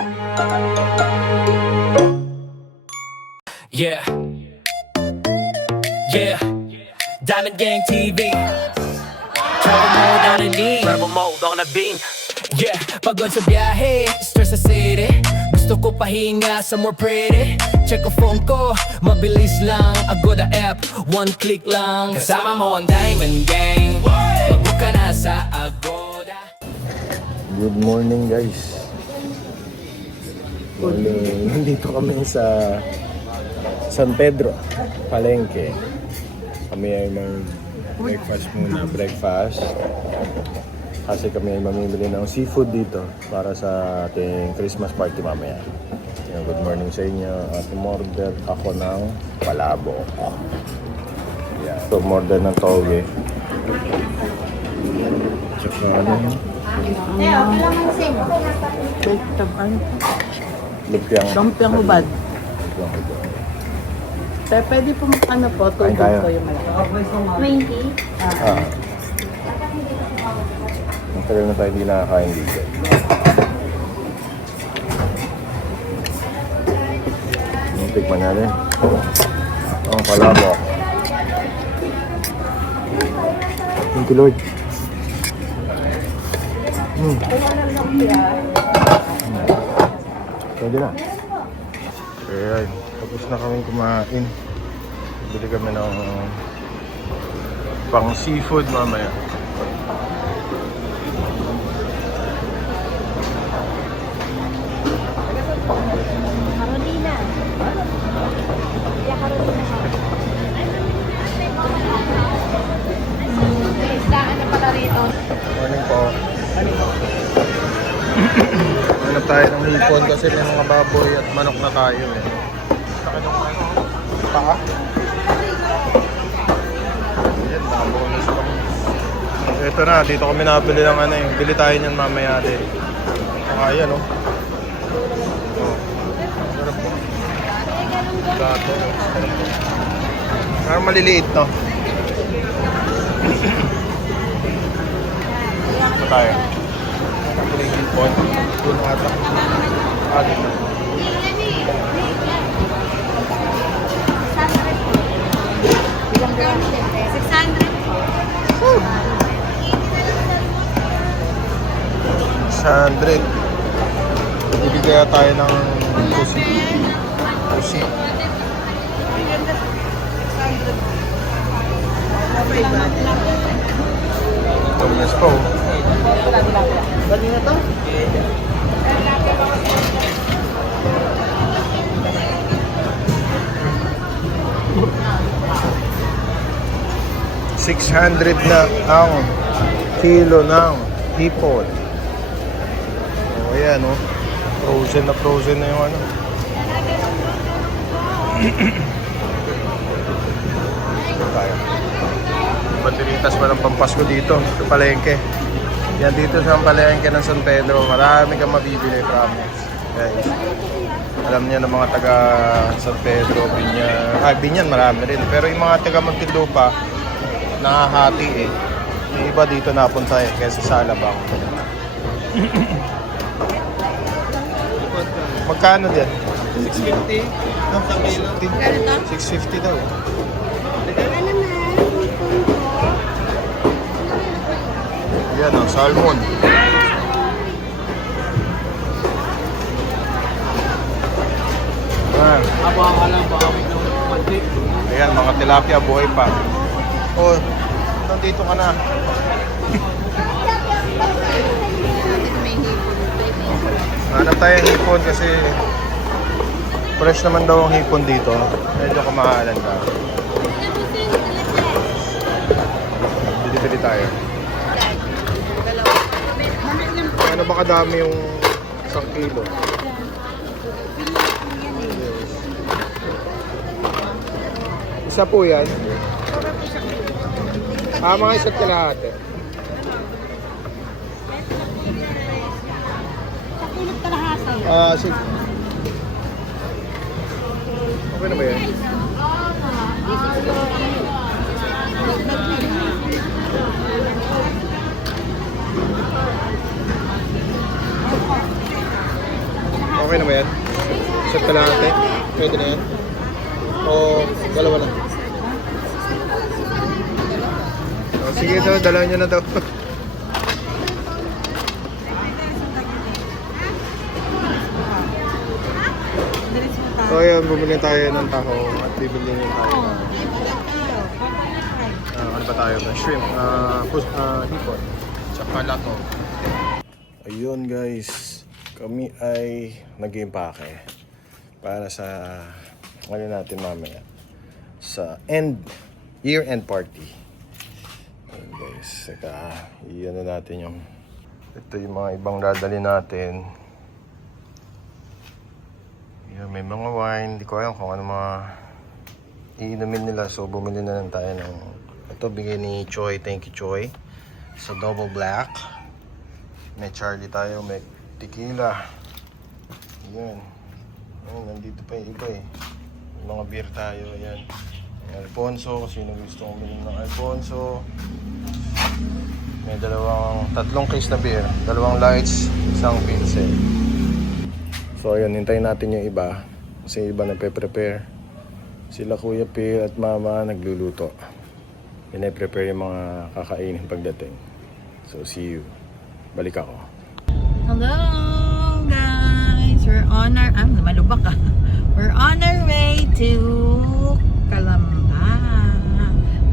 Yeah, yeah, Diamond Gang TV. Travel mode on the beam. Yeah, pagod sa biyahe, stress sa city. Gusto ko pahinga somewhere pretty. Check ko phone ko, mabilis lang. Agoda app, one click lang. Kasama mo ang Diamond Gang. Mag-book ka na sa Agoda. Good morning guys. Morning. Nandito kami sa San Pedro, Palengke. Kami ay breakfast muna, breakfast. Kasi kami ay mamimili ng seafood dito para sa ating Christmas party mamaya. Good morning sa inyo. At umorder ako ng palabok. Yeah. So, umorder ng toge. Tsaka ano? Lumpiang. Lumpiang hubad. Pero pwede po ano po, tubig Kaya. ko yung malaki. 20? Ang tagal na tayo hindi nakakain dito. Tikman natin. Ang palabok. Thank you, Lord. Pwede na. Ayan. Tapos na kami kumain. Bili kami ng pang seafood mamaya. Carolina. Kaya Carolina siya. Ano pala rito? Morning po. Hanap tayo ng hipon kasi may mga baboy at manok na tayo eh. Paa? Ayan, mga bonus kami. Ito na, dito kami nabili ng ano eh. Bili tayo niyan mamaya din. Ayan oh. Sarap po. Gato. Parang maliliit no? Ito tayo. Piling hipon. Doon ata. Dito. 600. Bibili kaya tayo ng pusi. Pusi. Yes po. Bali na to? $600 na ang kilo ng hipon. O ayan o. Frozen na yung ano. Tayo. Banderitas pa ng Pampasko dito sa Palengke. Yan dito sa Palengke ng San Pedro. Marami kang mabibili, promise. Guys. Alam niya ng mga taga San Pedro, Binyan. Binyan marami rin. Pero yung mga taga Muntinlupa, nakahati eh. Yung iba dito napunta eh, kaysa sa Alabang. Magkano din? 650? No, 650 daw. Yan ang salmon. Ayan, mga tilapia, buhay pa. Oh, nandito ka na. Hanap tayo ng hipon kasi fresh naman daw ang hipon dito. Medyo kamahalan ka. Bili-bili tayo. Ano ba kadami yung 1 kilo? Isa po yan. Mga isa't kalahati. Sige. Okay na ba yan? Okay na ba yan? Set ka lahat eh? Pwede na yan? O dalawa na? O, sige daw, dalawa nyo na daw. So ayun, bumili tayo ng taho at bibili nyo tayo ng ano ba tayo? Shrimp, hipon, tsaka lato. Ayun guys, kami ay nag-impake para sa ano natin mamaya sa year-end party. Ayun guys, saka iyan na natin yung ito yung mga ibang dadali natin. Yan, may mga wine, hindi ko alam kung ano mga iinumin nila, so bumili na lang tayo ng ito, bigay ni Choi, thank you Choi, sa double black. May Charlie tayo, may tequila. Yan. Ayun, nandito pa yung iba eh. May mga beer tayo, yan. May Alfonso, sino gusto kong bilhin ng Alfonso. May tatlong case na beer, 2 lights, 1 pinsel. So ayun, hintayin natin yung iba. Kasi yung iba nagpe-prepare. Sila Kuya Phil at Mama nagluluto. Pine-prepare yung mga kakainin pagdating. So see you. Balik ako. Hello guys! We're on our... malubak ah. We're on our way to Calamba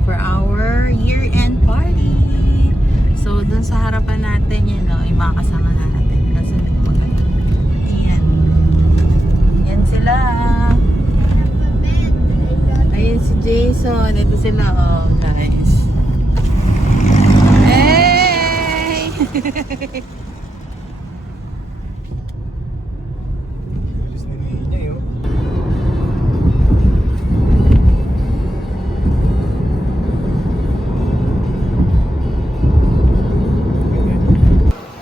for our year-end party. So dun sa harapan natin yun, no, yung mga kasama natin. Kasi maganda. Ayan. Yan sila. Ayun si Jason. Ito sila, oh guys. Hey!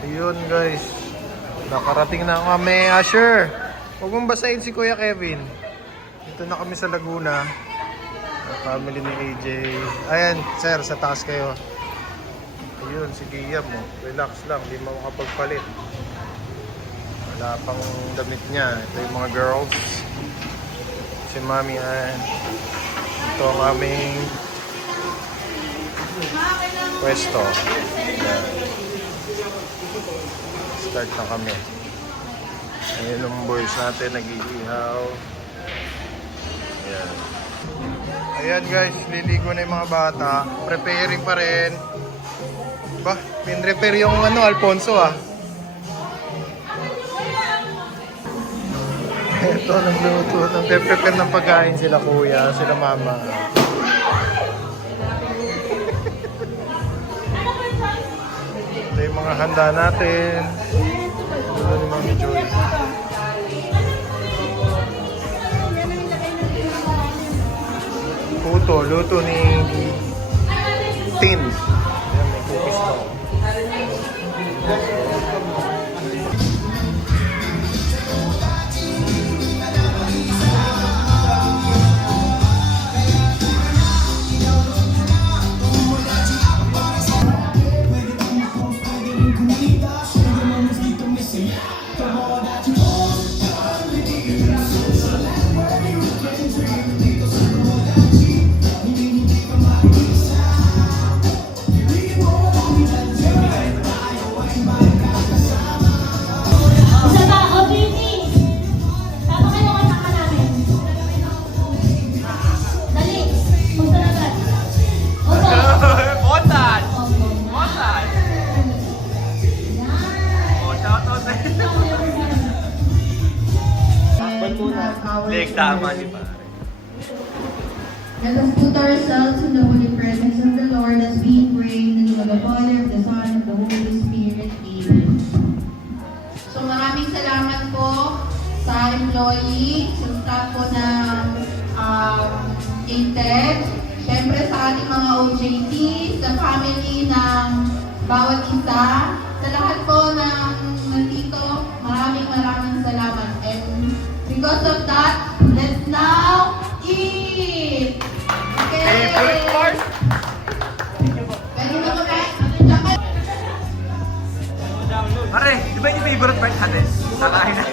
Ayun guys, nakarating na kami. Asher, huwag mong basahin si Kuya Kevin. Dito na kami sa Laguna. Family ni AJ. Ayan, sir, sa taas kayo. Ayun, si Gia mo. Relax lang, hindi mo makapagpalit. Wala pang damit niya. Ito yung mga girls. Si Mami Ann. Ito ang aming pwesto. Ayan. Start na kami. Ayun ang boys natin, nag-iihaw. Ayan. Ayan guys, liligo na yung mga bata. Preparing pa rin. Ba, pin-repair yung Alfonso ah. Ito, nagluto. Nag-prepare ng pagkain sila kuya, sila mama. Ito yung mga handa natin. Ito ni Mami Joy. Puto, luto ni Tin. Ayan, may cookies na. Let us put ourselves in the holy presence of the Lord as we pray in the name of the Father, of the Son, and of the Holy Spirit. Amen. So maraming salamat po sa employee, sa staff po ng ATED, syempre sa ating mga OJT, sa family ng bawat isa, sa lahat po ng nandito, maraming salamat. And because of that, let's now eat! Okay! Favorite part? Pwede na kumain? Pare, di ba yung favorite part natin? Kakain na.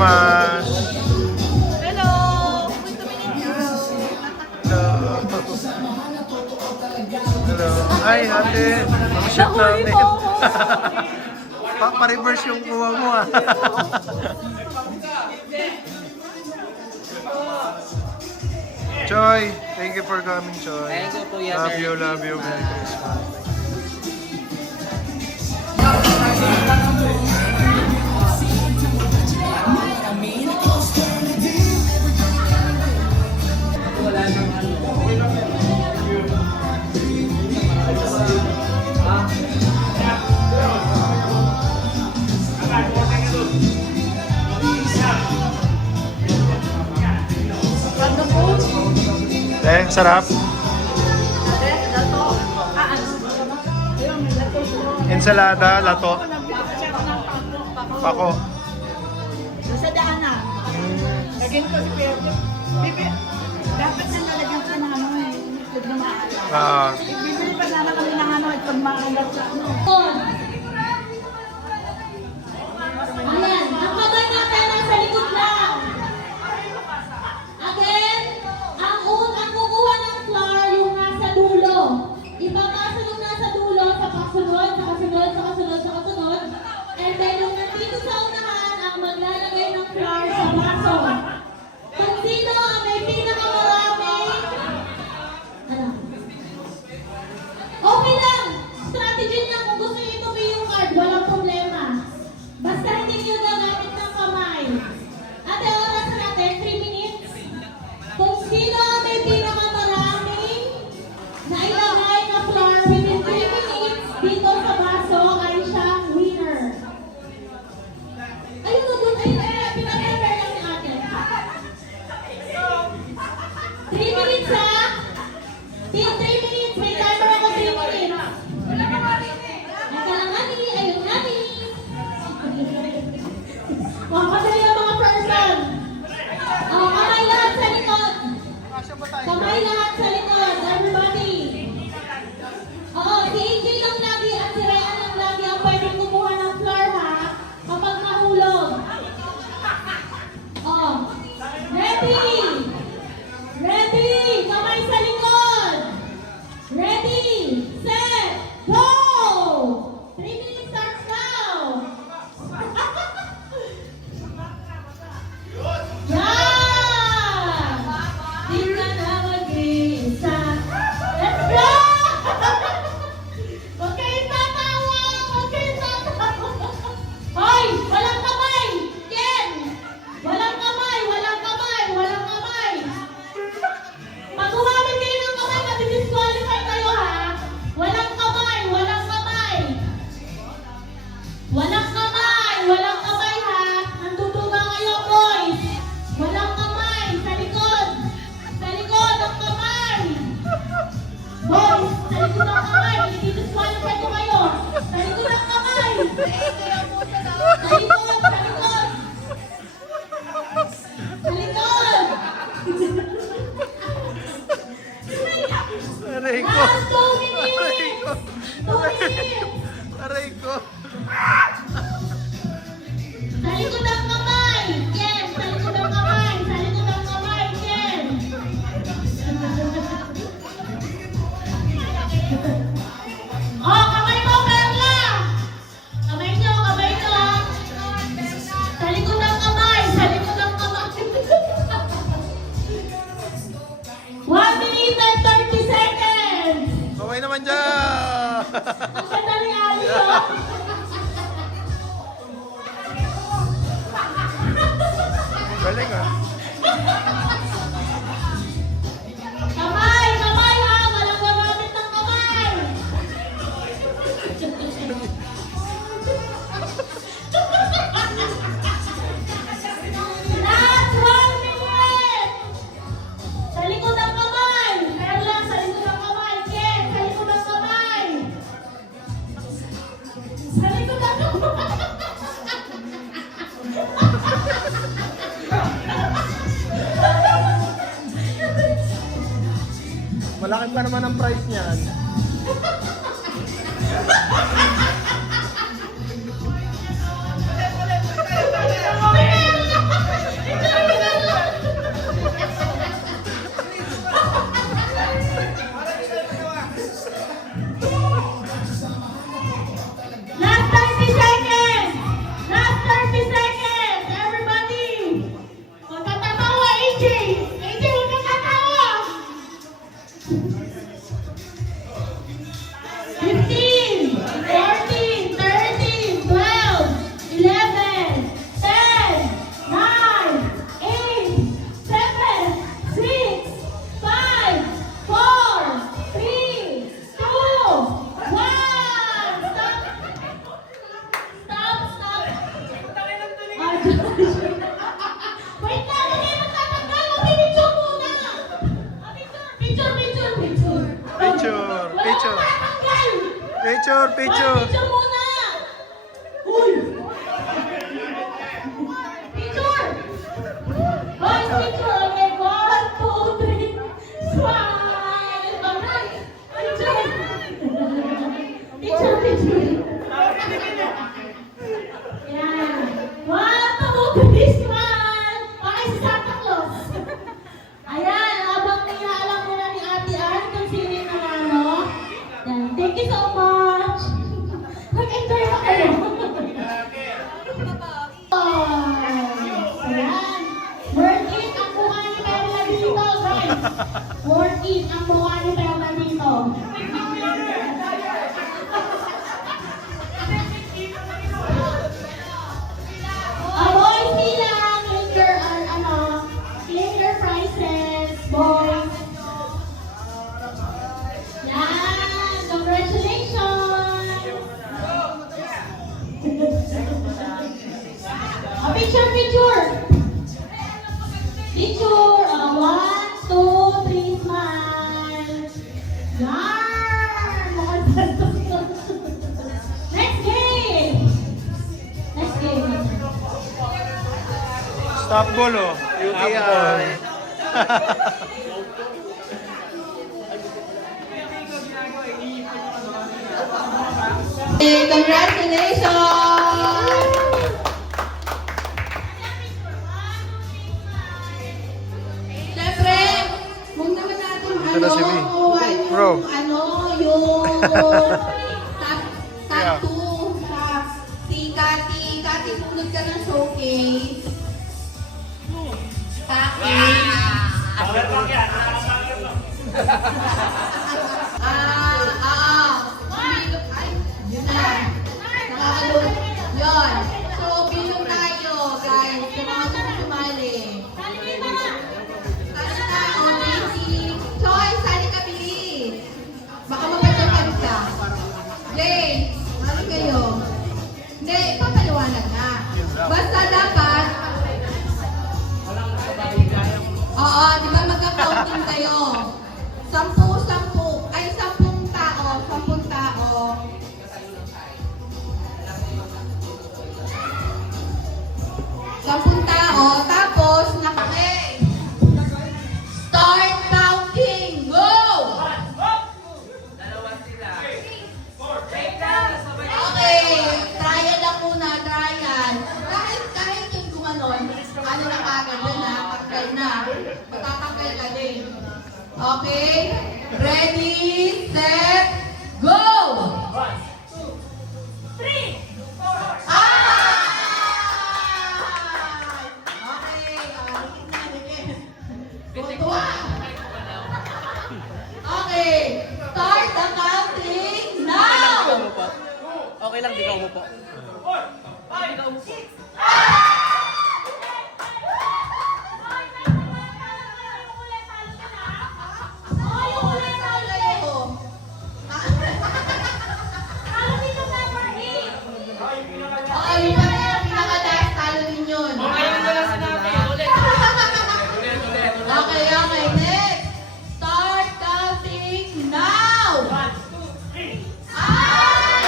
Christmas! Hello! Good to meet you. Hello! Hello! Ay, ate! Shoot Nahuli namin! mo ako. Pa-reverse yung kuha mo ah! Choy! Thank you for coming, Choy. Thank you, Kuya. Love you, love you. Merry Christmas. Sarap. Ensalada, lato. Pako. Sa daanan. Lagyan ko si Pierre. Bibi, dapat na nalagyan ka ng ano eh. Itlog na maalat. Bibili pa sana kami ng ano, itlog maalat sa ano. Ayan, ang kamay natin nasa likod lang. Again, ang kukuha ng flower yung nasa dulo. Ipapasa yung nasa dulo sa kasunod, sa kasunod, sa kasunod, sa kasunod. And then yung nandito sa unahan ang maglalagay ng flower sa baso. Pag sino ang may pinakamarami, ano? Okay lang. Strategy niya kung gusto niyo ituloy yung card, walang problema. Basta hindi niyo gagamit ng kamay. Ate, oras natin, 3 minutes. Kung sino ang may pinakamaraming nailagay na flower within 3 minutes dito sa baso ay siyang winner. Ayun o, doon. Ayun, pinag-prepare lang ni ate. 3 minutes ha? 3 minutes. May timer ako 3 minutes. Ay, kalangani. Ayun, nani. Madali ang mga person. Kamay lahat sa likod. Kamay lahat sa likod. Everybody. Oo, si AJ lang lagi at si Ryan lang lagi ang pwedeng kumuha ng floor ha. Kapag mahulog. Oh. Ready? Ready? Kamay sa likod. Ready? Set. Go! 3 minutes starts now. Yan! Di ka na mag-iisa. Let's go! Huwag kayong tatawa! Huwag kayong tatawa! Hoy! Walang kamay! Ken! Walang kamay! Walang kamay! Walang kamay! Pag humamit kayo ng kamay, mati-disqualify kayo ha! Walang kamay! Walang kamay! Walang kamay! Walang kamay ha! Nanduduga kayo, boys! Walang kamay! Sa likod! Sa likod ang kamay! Boys! Sa likod ang kamay! I-disqualify ko kayo! Sa likod ang kamay! Sa likod! Sa likod! Sa likod! Aray ko! Last 2 Aray minutes! ko! 2 minutes! Aray ko! Sa likod ang kamay! Ken! Sa likod ang kamay! Sa likod ang kamay! Ken! Oh, kamay mo, Perla! Kamay nyo, kamay nyo! Sa likod ang kamay! Sa likod ang kamay! 1 minute and 30 seconds! Kaway naman dyan! Ang ganda ni Ali, oh! Galing ah! Kamay! Kamay ha! Walang gagamit ng kamay! Last 1 minute! Sa likod ang kamay! Perla, sa likod ang kamay! Ken, sa likod ang kamay! Sa likod ang kamay! Malaki pa naman ang price niyan. picture. Tatanggal! Picture, picture. Picture muna! Uy! Picture! Boys, picture! Okay, 1, 2, 3. Smile! Alright! Picture! Picture, picture! Yan. 1, 2, 3. Smile! Okay, si Santa Claus. Ayan, habang inaalam muna ni Ate Ann kung sino yung nanalo. Yan, thank you so much. Nag-enjoy ba kayo? Ayan. Worth it ang mukha ni Perla dito, guys. Worth it ang mukha ni Perla dito. Boys, sila, clicker, clicker prices, boys. Yan, congratulations! Picture, picture! Picture, 1, 2, 3, smile! Yan! Next game! Next game. Stop goal, oh. UTI. Congratulations! Siyempre, huwag naman natin Ito na si V. kuha Bro. yung top 2 si Kati. Kati, punod ka ng showcase. Kati. Ay, yun na. Nakakalun. Yun. So, bilong tayo, guys. Sa mga gusto sumali. Sali ka, o, Daisy. Choy, sali ka, bilis. Baka mapagdapan ka. Jay, sali kayo. Hindi, papaliwanag na. Basta dapat, oo, di ba magka-counting kayo? 10 tao. 10 tao. Tapos, start counting. Go! Okay, trial lang muna, trial. Kahit yung gumanon, ano na kagad yun na, tanggal na. Matatanggal ka din. Okay? Ready, set, go! 1, 2, 3, 4. Okay, start the counting now! Okay lang, di ka umupo. Okay, yung pinaka-last talo din yun. Okay, next. Start counting now! 1, 2, 3. Ay!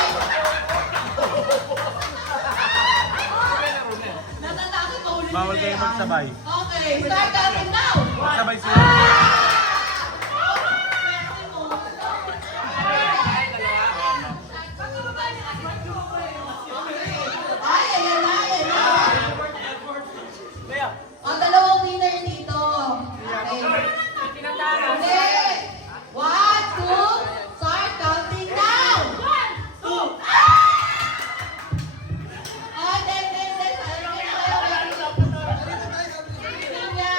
Natatakot ko ulit. Bawal kayo magsabay. Okay, start counting now! Magsabay sila. Ay, ayan na. Ang dalawang winner dito. Okay. Hindi. 1, 2, start counting now! 1, 2, ah! Then. Sabi ko na kayo. Tingnan niya.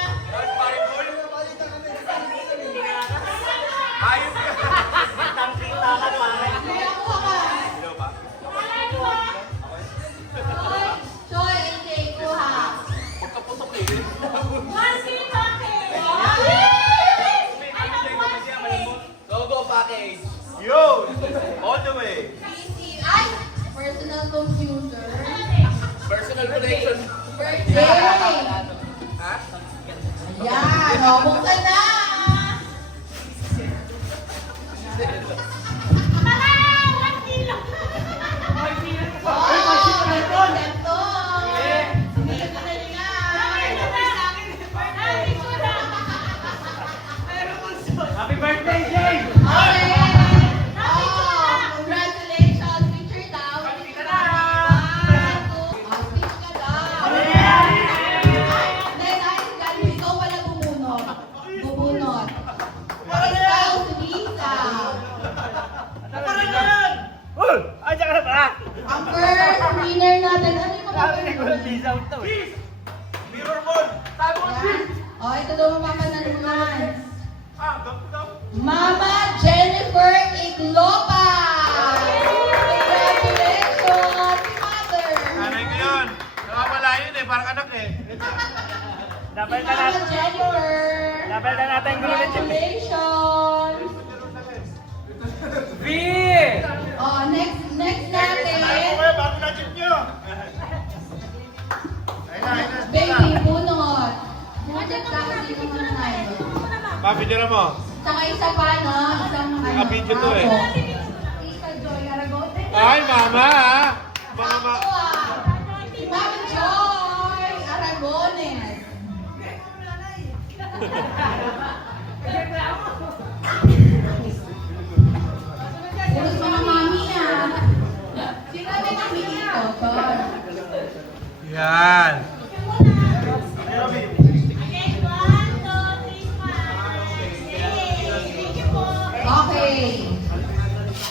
May nakuha ka. Choy, AJ, kuha. Yo! All the way! PC. Ay! Personal computer. Personal connection. Birthday! Ayan, o, buksan na! Okay! Oh, congratulations! Picture daw. Speech ka daw. Then, ikaw wala bumunot. Bumunot. Ikaw, Lisa. Ang first winner natin. Ano yung mga Oh, ito daw ang mapanalunan. Mama Jennifer Iglopa! Congratulations, mother! Nanay ko yun. Nawawala yun eh, parang anak eh. Mama Jennifer! Congratulations! Oh, next natin. Bago na chip nyo. Baby, bunot. Papidira mo. Saka isa pa, no? Isang ano. Video to eh. ako. Tita Joy Aragote. Ay, mama ha. Mga Ako si Mama Joy Aragones. Puros mga mami na. Sino na kami dito? Joy. Yan. Okay, 1, 2, 3, smile. Yay! Thank you po. Okay.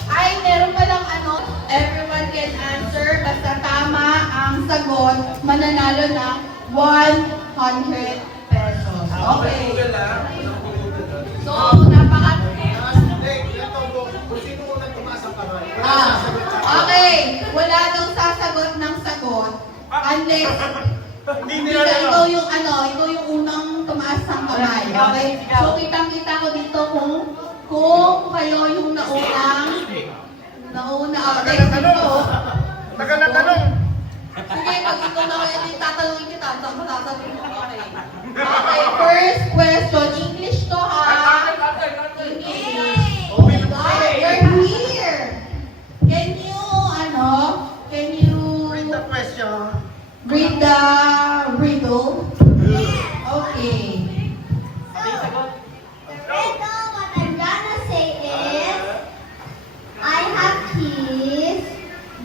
Ay, meron palang ano, everyone can answer. Basta tama ang sagot, mananalo ng 100 pesos. Okay. So, okay. Wala daw sasagot ng sagot unless ikaw yung ikaw yung unang tumaas ng kamay. Okay? So, kitang-kita ko dito kung kayo yung nauna, okay, dito. Tagal na tanong. Sige, pag ikaw na kayo, tatanungin kita. Sasabihin mo, okay. Okay, first question. English to, ha? English. Oh my God, you're here. Can you Read the question. read the riddle? Okay. Riddle, what I'm gonna say is, I have keys,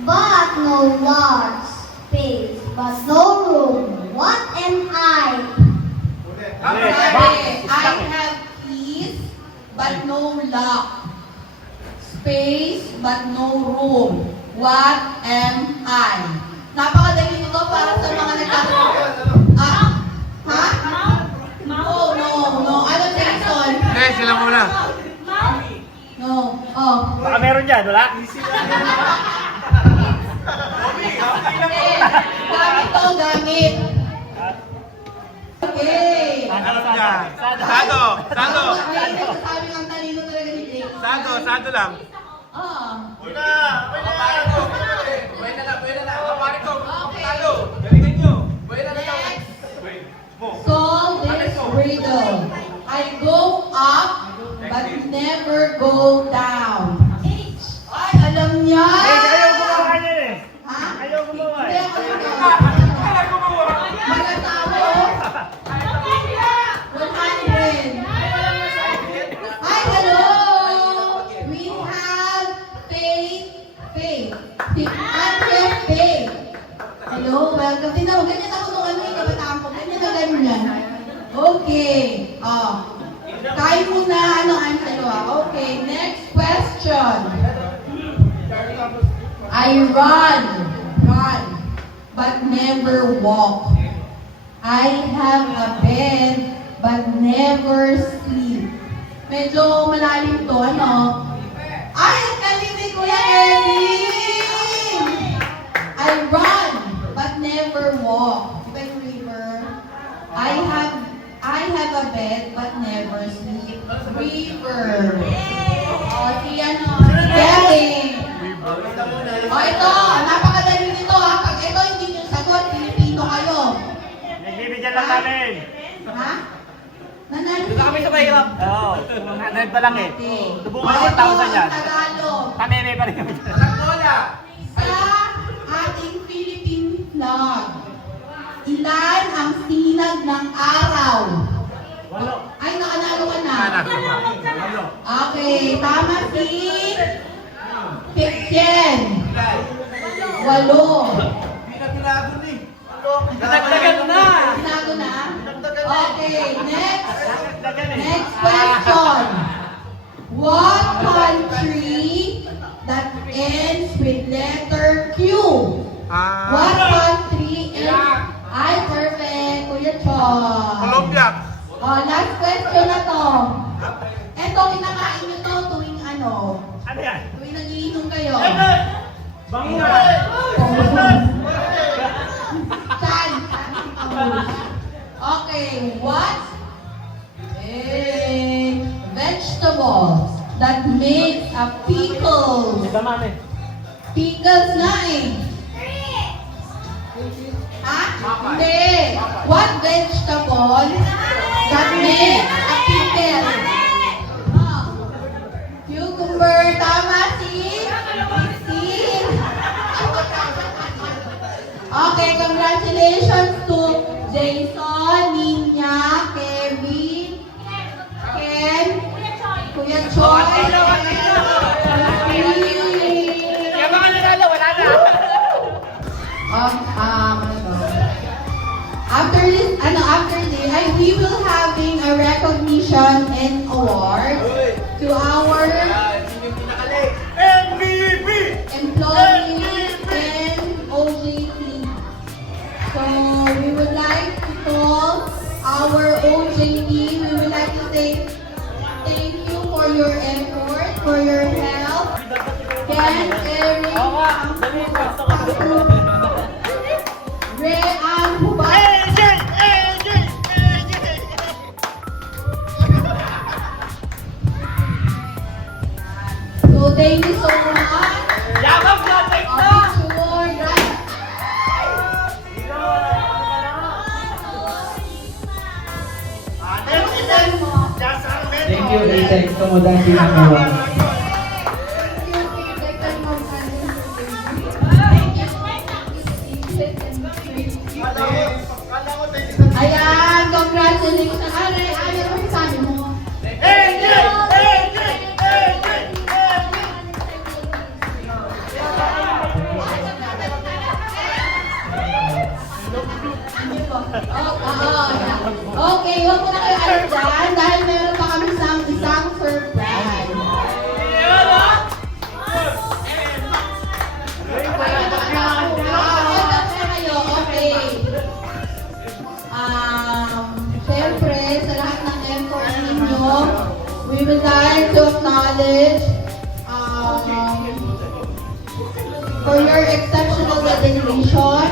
but no large space, but no room. What am I? Sabi, I have keys, but no lock. Space, but no room. What am I? Napakadali nito para sa mga nagtatanong. Ha? No. Ano, Jason? Hindi, sila muna. No. Oh. Baka meron dyan, wala? Gamit to, gamit. Okay. Ano dyan? Sado. Ay, nagsasabi ang talino talaga ni Jake. Sado lang. Ah. Solve this riddle. I go up, but never go down. Ay, alam niya! Ayaw gumawa niya eh. Ha? Ayaw gumawa Hindi eh. ako Magkatao. 100. Hi, hello! We have Faith. Faith. Hello, welcome. Tingnan mo, ganyan ako nung kabataan ko. Ganyan na ganyan. Okay. Tayo muna, ang dalawa. Okay, next question. I run, but never walk. I have a bed, but never sleep. Medyo malalim to, ano? Ay, ang galing ni Kuya Erwin! I run, but never walk. Diba yung river? I have a bed, but never sleep. River. Si Gary. Ito, napakadali nito ha. Pag ito hindi nyo sagot, Pilipino kayo. Nagbibigyan lang namin. Ha? Nanalo Dito kami sa mahirap. Oo. 100 pa lang eh. Subukan Ito, 1,000 yan. Tagalog. Tameme pa rin kami. Sa ating Philippine flag, ilan ang sinag ng araw? Ay, nakanalo ka na. Okay, tama si Pixien. 8. Nadagdagan na! Binago na? Okay, next question. What country that ends with letter Q? What country ends? Ay, perfect. Kuya Chon. Colombia. Oh, last question na to. Eto, kinakain nyo to tuwing ano? Ano yan? Tuwing nagiinom kayo. Bango! Chan. Okay, what is vegetable that makes a pickle? Damami. Pickles nga eh. Ha? Hindi. What vegetable that makes a pickle? Oh. Cucumber. Tama si Christine. Okay, congratulations to Jason, Ninya, Kevin, Ken, Kuya Choi, Kaya mga nanalo, wala na! After this, we will having a recognition and award to our employees and OJT. So we would like to call our OJT. We would like to say thank you for your effort, for your help. Ken, Eric, Ray, so thank you so much. Yakap project na! Sure, right? Thank you, Ethan. Tumudang pinagawa. Ayan, congratulations. Ayaw mo sabi mo. Okay, huwag mo na kayo alam dyan dahil meron pa kami isang surprise. Okay. Siyempre, sa lahat ng effort ninyo, we would like to acknowledge for your exceptional dedication,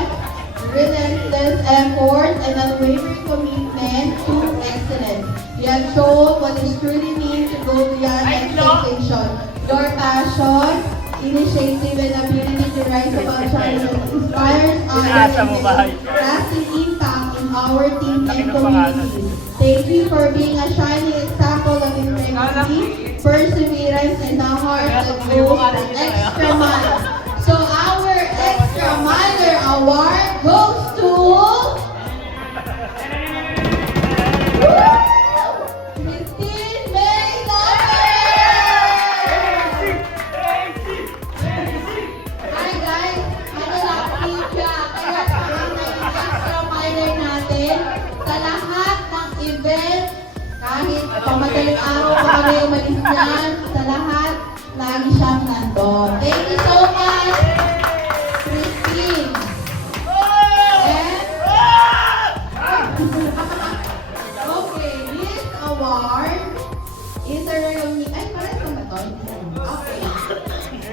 relentless effort, and unwavering commitment to excellence. You have shown what is truly means to go beyond expectation. Your passion, initiative, and ability to rise above challenges inspires others and lasting impact in our team and community. Thank you for being a shining example of integrity, perseverance, and the heart that goes the extra mile. So our Extra Miler Award goes to Christine May Lopez! Hi guys, ano lang trivia, kaya ang Extra Miler natin sa lahat ng event, kahit pamadaling araw pa kami umalis dyan, sa lahat, lagi siyang nandun. Thank you so much, Christine. Okay, this award is a recognition. Ay, parang sa baton. Okay.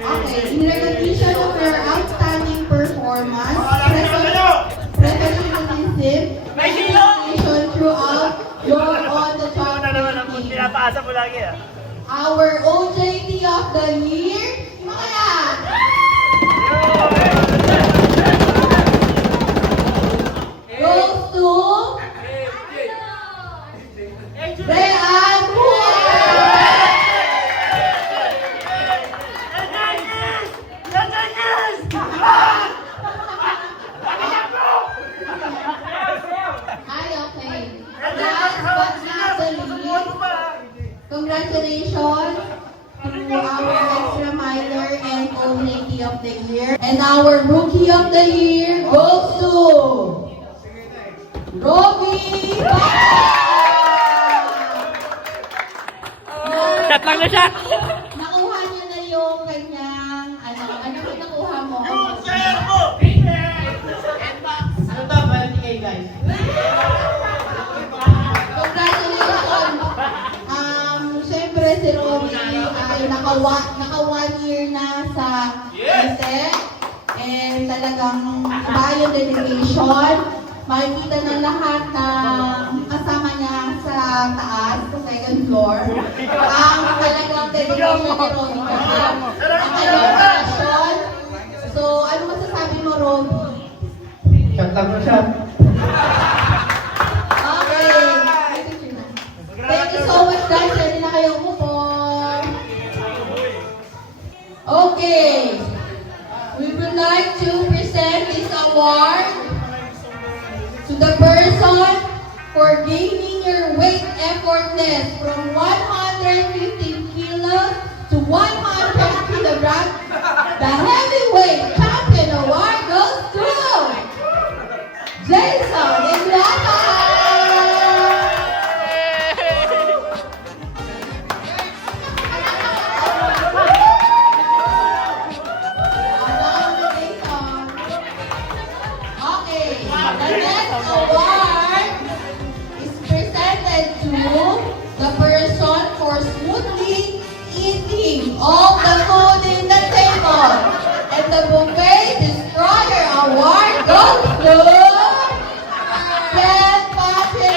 Okay, in recognition of your outstanding performance, professionalism, and dedication throughout your on-the-job training. Pinapaasa mo lagi ah. Our OJT of the year, mga yan! Goes to Rean Ay, okay. Last but not the congratulations to our extra minor and co-lady of the year. And our rookie of the year goes to Robbie Shot lang na siya. Nakuha niya na yung kanyang, ano yung nakuha mo? Ano to? 20K guys. Congratulations! Siyempre si Robbie ay naka 1 year na sa ESEC and talagang bio dedication. Makikita ng lahat ng kasama niya sa taas, sa second floor. Ang talagang dedication ni Robbie kasi ang kanyang passion. So, ano masasabi mo, Robbie? Shot lang na siya. Okay. Thank you so much guys. Ready na kayo umupo. Okay. We would like to present this award to the person for gaining your weight effortless from 150 kilos to 100 kilograms. The heavyweight champion award goes to Jason Iglata! Okay, the next award is presented to the person for smoothly eating all the food in the table. And the buffet destroyer award goes to Ken Patrick.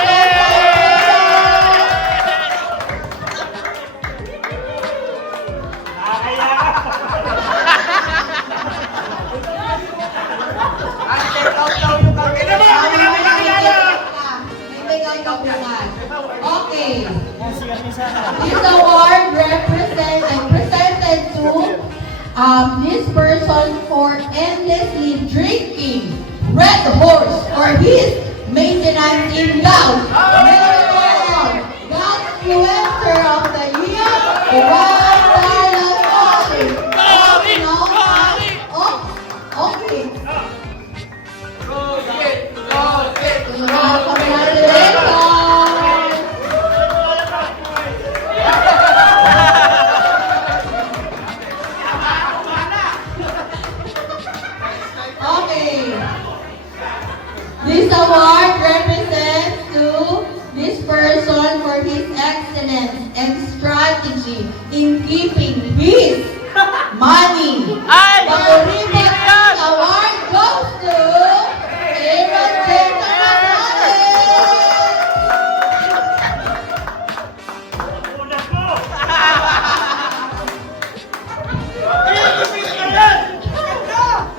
Okay. This award presented to this person for endlessly drinking Red Horse for his maintenance in Gauss. Gauss Influencer of the Year, Juan Carlos Bobby. Okay. Congratulations! Okay. This award represents to this person for his excellence and strategy in keeping his money. The Ribbon Award goes to Aaron James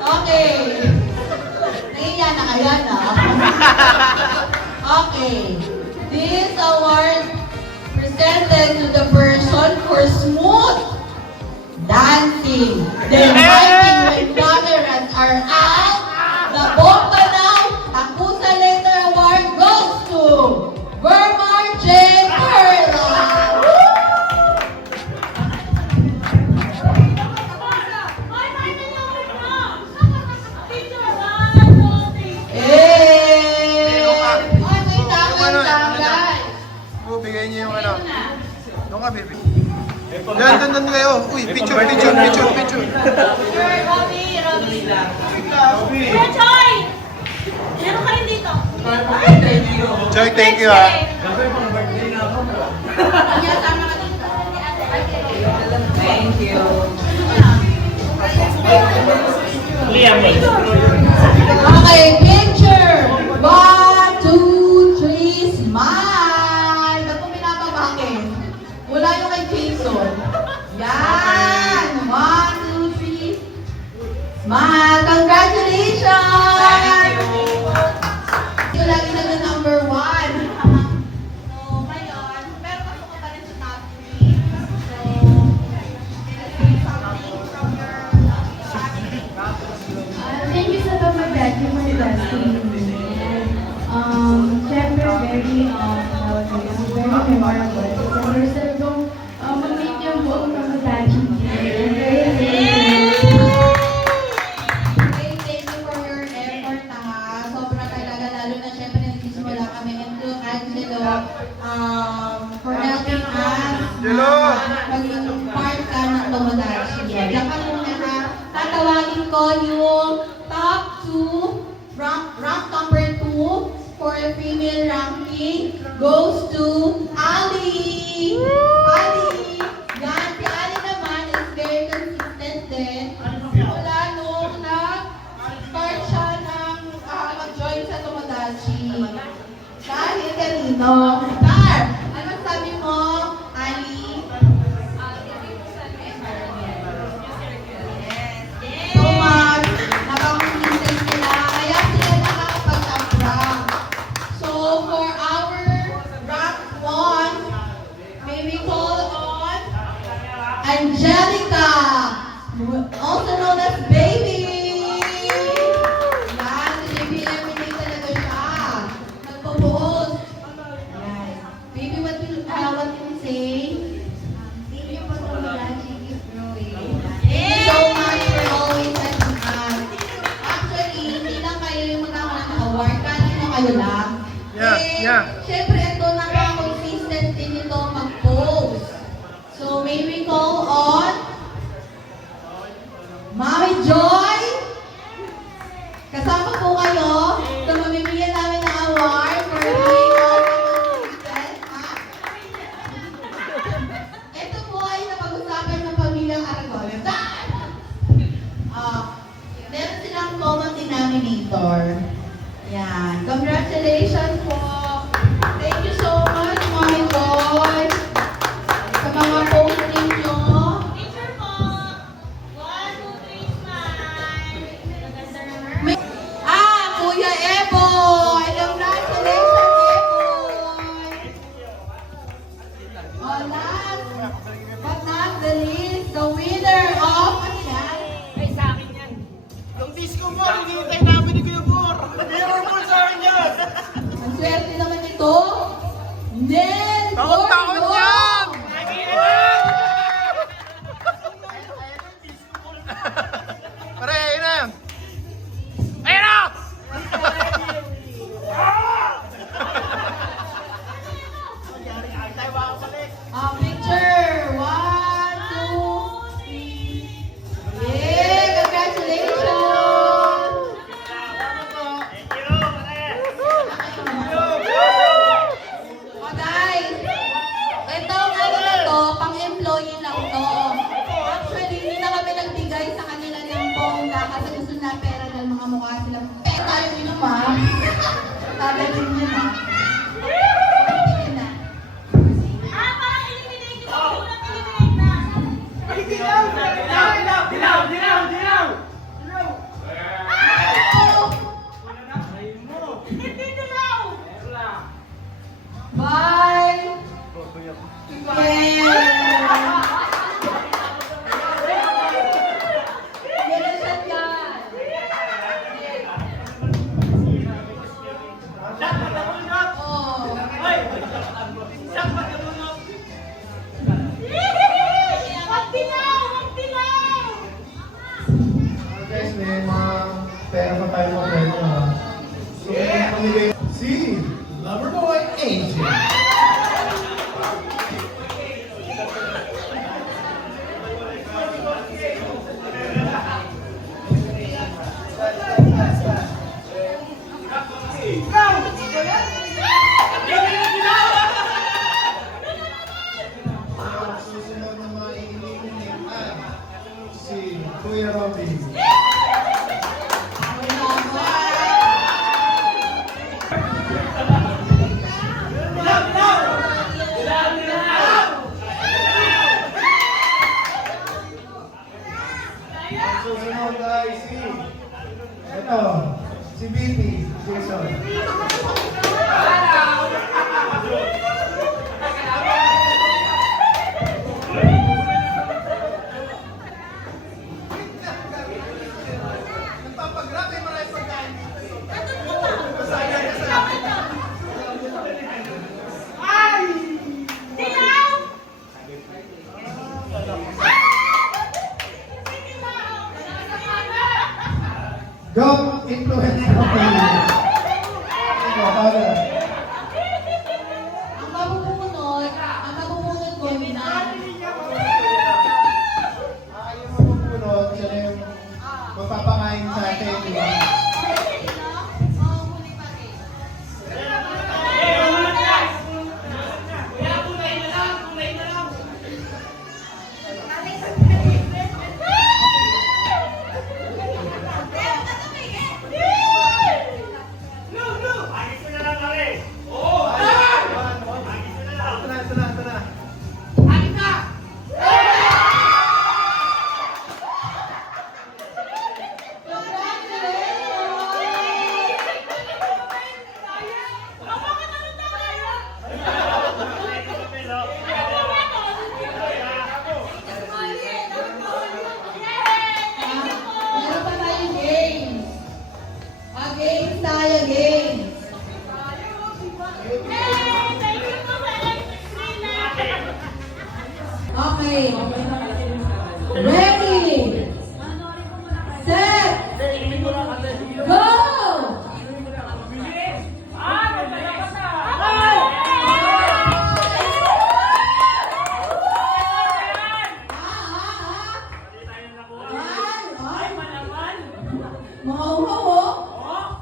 Okay. Naiya na kaya na. Okay. This award presented to the person for smooth dancing. Delighting when cameras are out. The Bomba Now Takusa Later Award goes to Vermar J. Perla. Bigay niyo yung ano. Doon ka, baby. Yan, doon kayo. Uy, picture. Robbie! Kuya Joy! Meron ka rin dito. Joy, thank you ha. Thank you. Liam. Okay, picture. 1, 2, 3, smile. Ba't mo pinapabangin? Wala yung kay Jason. Yan. 1, 2, 3. Smile. Congratulations! Ito lagi na number 1. So, ngayon, pero gusto ko pa rin sa top 3. So, something from your family. Thank you sa pamagad, yung mga blessing. mag-part ka ng Tomodachi. Diyan ka muna ha. Tatawagin ko yung top 2, rank number 2 for the female ranking goes to Ali! Ali! Yan, si Ali naman is very consistent din. Wala nung nag-start siya ng mag-join sa Tomodachi. Dahil kanino? Star! Ano sabi mo, Ali? So much. Nakakonsistent sila. Kaya sila nakakapag-up rank. So for our rank 1, may we call on Angelica, also known as Baby. Yan, si Baby Emily talaga siya. Nagpo-post. Yan. Baby, what will you say? Thank you for Tomodachi keep growing. Thank you so much for always helping us. Actually, hindi lang kayo yung magkakaroon ng award, kanino kayo lang. Siyempre, ito nakaka-consistent din ito mag-post. So, may we call on Mami Joy? Kasama po kayo. So, mamimigyan namin ng award for being consistent. Ito po ay napag-usapan ng pamilyang Aragones. Meron silang common denominator. Yan. Congratulations po. Thank you so much, Mami Joy. Sa mga post ninyo. Picture po. 1, 2, 3, smile. Maganda naman. Kuya Eboy! Congratulations, Eboy! Last but not the least, the winner of Yung disco mo, hinihintay namin ni Kuya Bor. Mirror mo sa akin yan. ang swerte naman ito, Nel Taon-taon Gordo! yan! Pare, ayun na! Ayun na! Picture! 1, 2, 3. Yeah! Congratulations! Oh guys, itong ano na to, pang-employee lang to. Actually, hindi na kami nagbigay sa kanila ng bongga kasi gusto na pera ng mga mukha sila. Pera tayo minum ha. Tagalin nyo na. Tingnan na. Parang eliminated na. Unang eliminate na. Hindi dilaw. Bye! Yeah! Yan na siya dyan. Oh. Wag dilaw. Wag dilaw. Guys, may mga pera pa tayo mag-rento ha. So, pamigay si Loverboy Angel. Ang susunod na ma-eliminate ay si Kuya Robin. Ang susunod ay si BP, Jason. Nagpapagrabe, maraming pagkain. Dilaw. Don't influence the family. Ang mapupunod ko na Meron pa tayong games. Games tayo, games. Okay. Ready. Set. Go! Mauhaw, oh.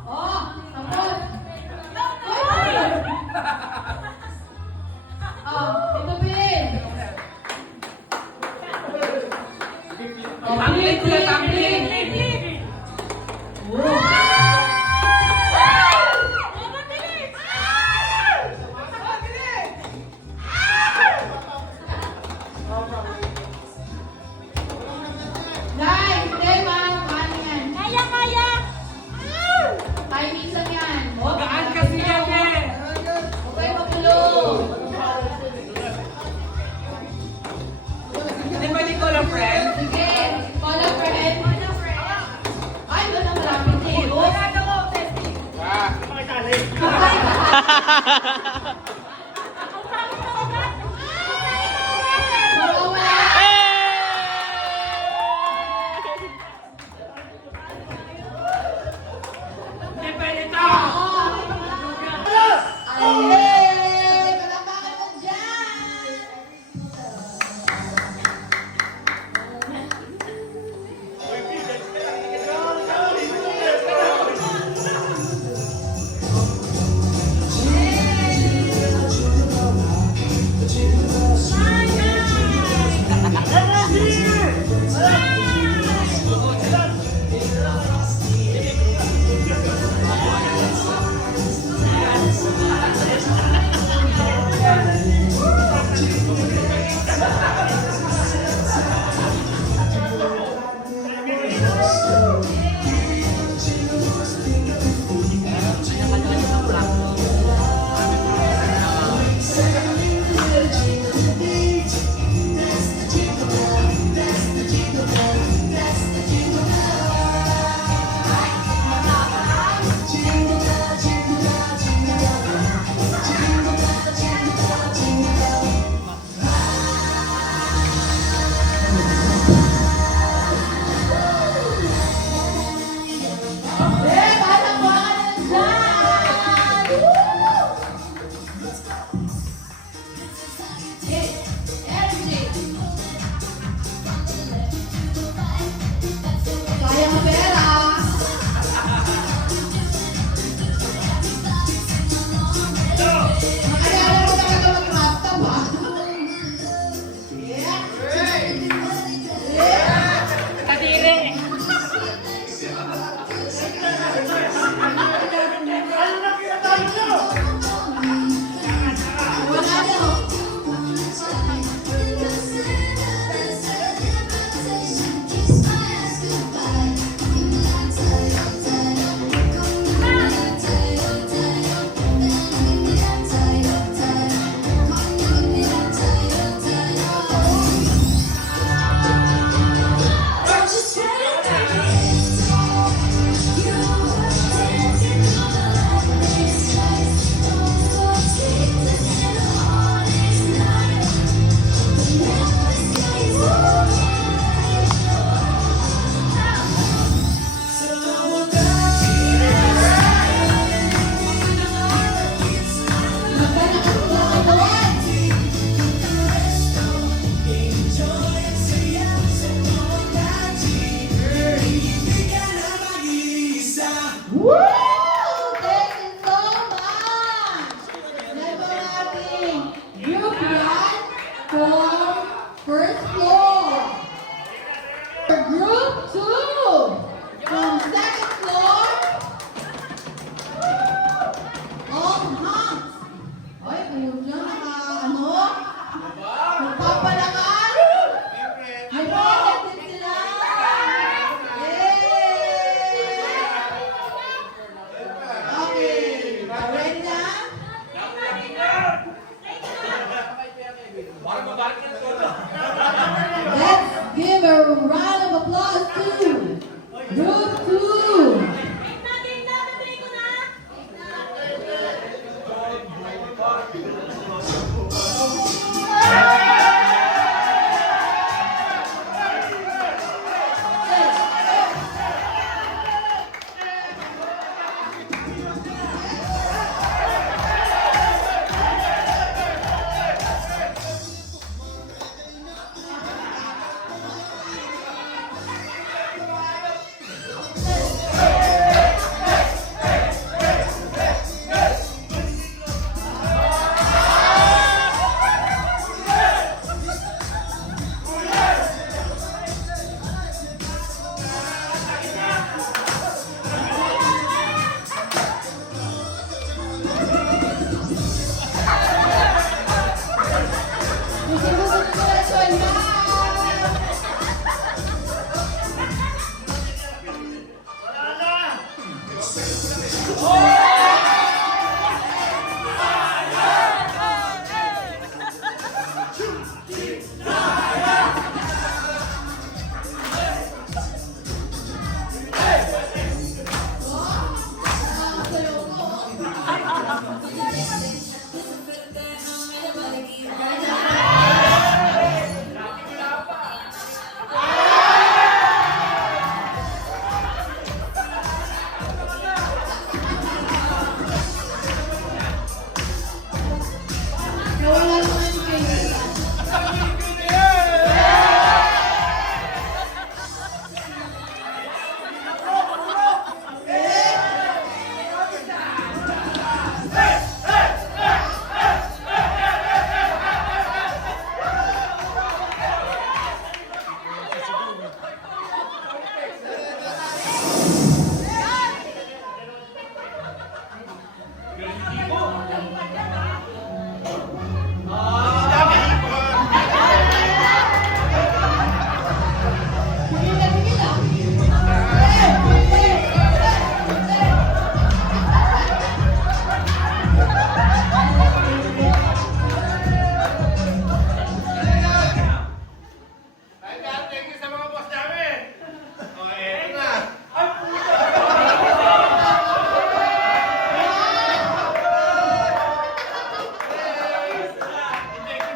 Oh, tapos. Oh, ito Pin. Tumbling, kuya, tumbling. Guys, tema, paano yan? Kaya, kaya! Timing lang yan. Gaan kasi yan eh. Okay, mapulong. Hindi ba di ko lang, friend? Sige, call a friend. Ay, wala maraming din. Mawawala. Hindi pwede to. Ay, palakpakan mo dyan. Ay, bakit sila? Okay, ready na? Let's give a round of applause to Group 2. Game na, natry ko na. Nawala naman yung face.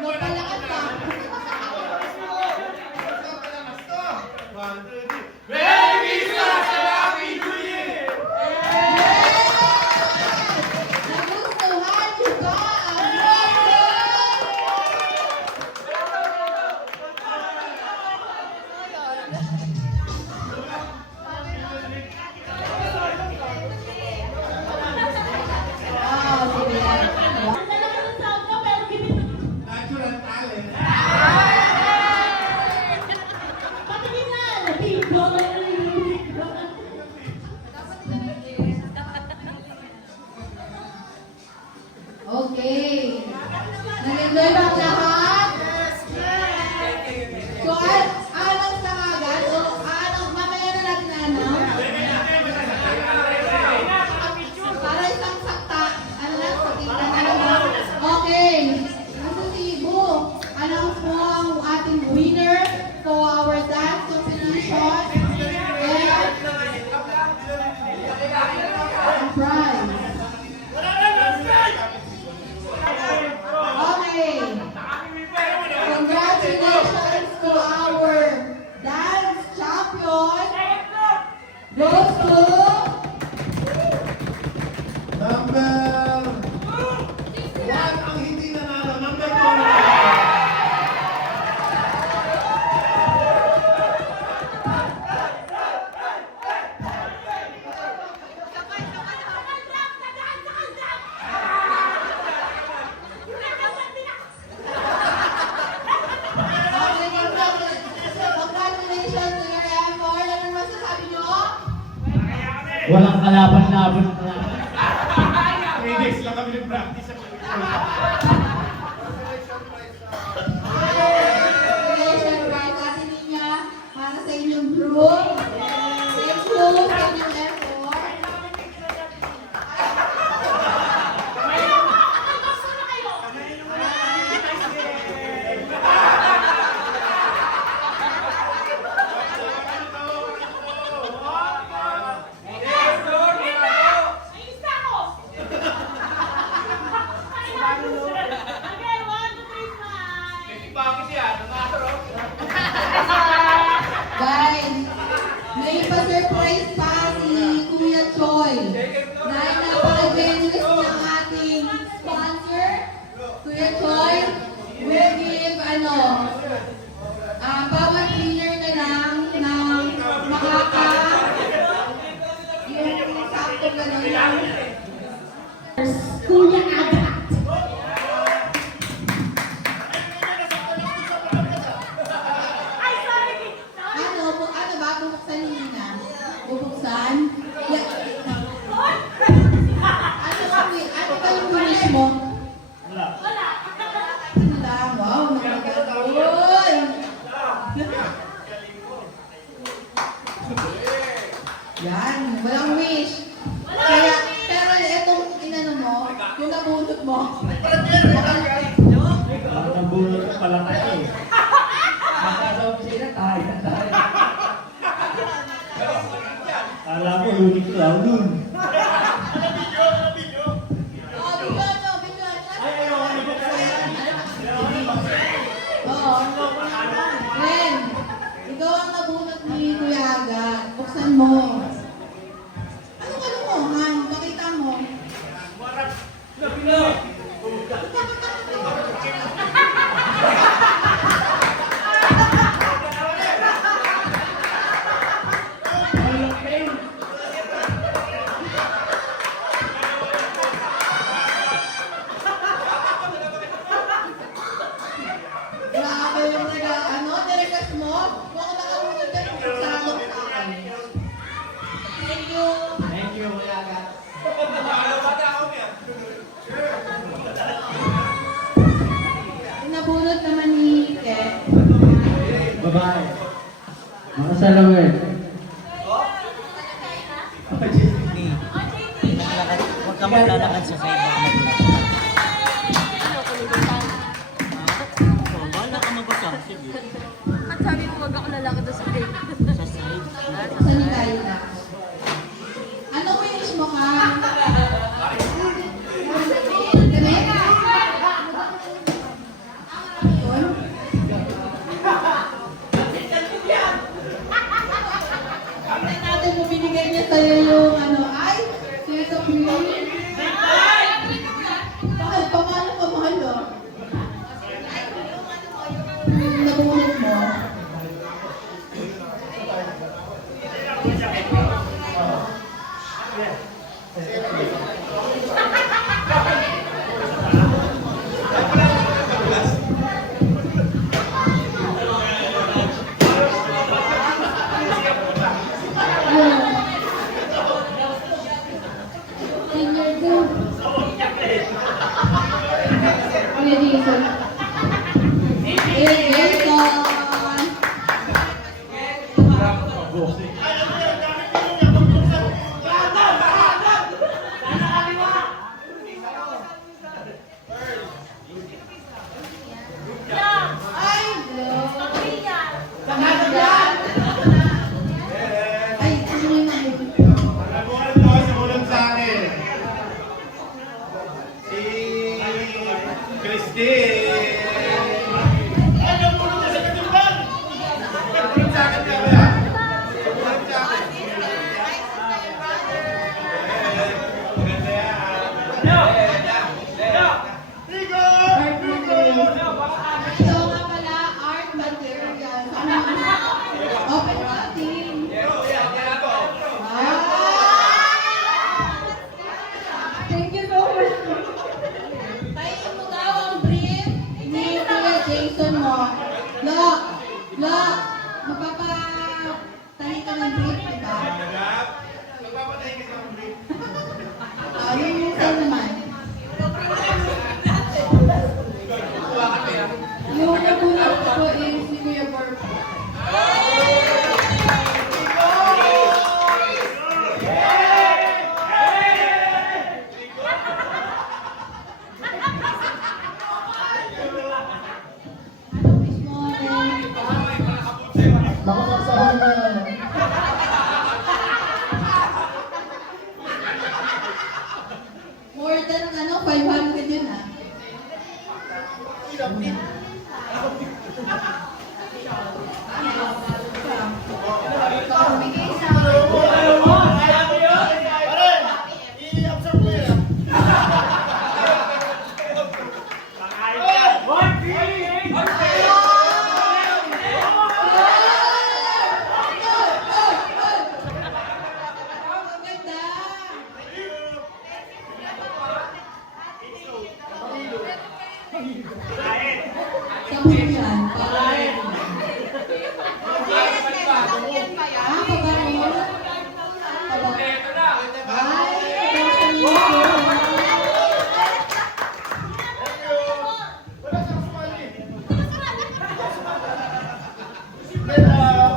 Magpalakas pa. Nagustuhan niyo ba ang Ang dalawa ng sound ko, pero gipit. Natural talent. Patingin na. Nabigo. Okay. Nag-enjoy ba ang lahat? So, anong sa agad? O anong, mamaya na natin announce? Para isang sakta. Ano lang, sakita na lang. Okay. Gusto si Ibu. Announce mo ang ating winner for our dance competition. And ang prize. Okay. Congratulations to our dance champion. Goes to Number 1 ang hindi nanalo. Number 2 na. congratulations to your effort. Ano masasabi nyo? Walang kalaban-laban. 3 days lang kami nag-practice sa Congratulations guys. Atin ninyo unit lang nun. Ren, ikaw ang nabunot ni Kuya Aga. Buksan mo. Ano ka mo, Han? Pakita mo. Grabe yung nirequest mo? Kung ako nakahunod ka, salong sa akin. Thank you. Thank you, Kuya Aga. Nabunot naman ni Ken. Bye-bye. Makasalamat. Huwag ka maglalakad sa side back na Wala ka magbasa. Sige. At sabi mo, wag ako lalakad sa side. Sa side. Saan tayo na? Ano wish mo ka? Ganun? Yun? Tingnan natin kung binigay niya sa'yo yung ay, series of green. Bakit? Pamalo pamalo? Nabunod mo. Senior group. Kuya Jason. Kuya Jason. Ay, ay, ano yung Sumunod sa akin. Si Christine. Ay, napunod na sa katimbang. Sumunod sa akin ka ba? Sumunod sa akin. Maganda yan. Rico! Ito nga pala, art materials. Open cutting. Thank you so much. Tayo mo daw ang brief ni Kuya Jason mo. Look, magpapatahi ka ng brief, diba? Magpapatay ka sa brief. Yung minsan naman. Yung nabunod ko is si Kuya Borpo. Ano wish mo? Makapagsahan na yan. More than 500 yun ah.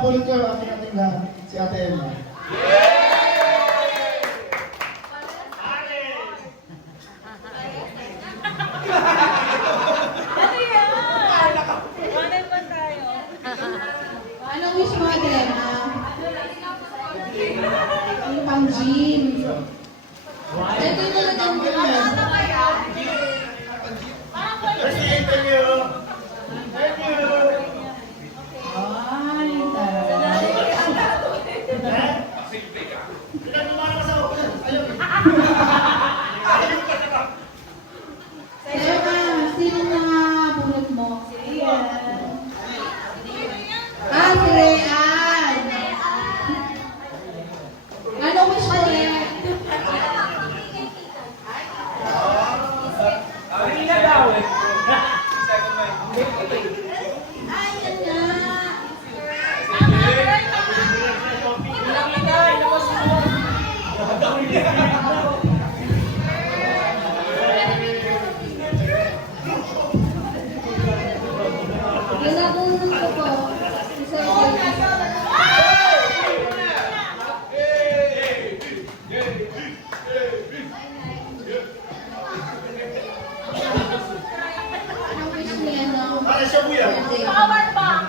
Kulit ko ang ating na si Ate Emma. Anong wish mo din? Yung pang gym. Ito yung talagang Thank you. Thank you. ay, talaga. Sema, sino na bunot mo? Ah, si Rayan. Ano wish mo, Rayan? Ay, yan nga. Yan ang unang ko po. Isa Anong wish niya, no? Para siya buya. Power bank.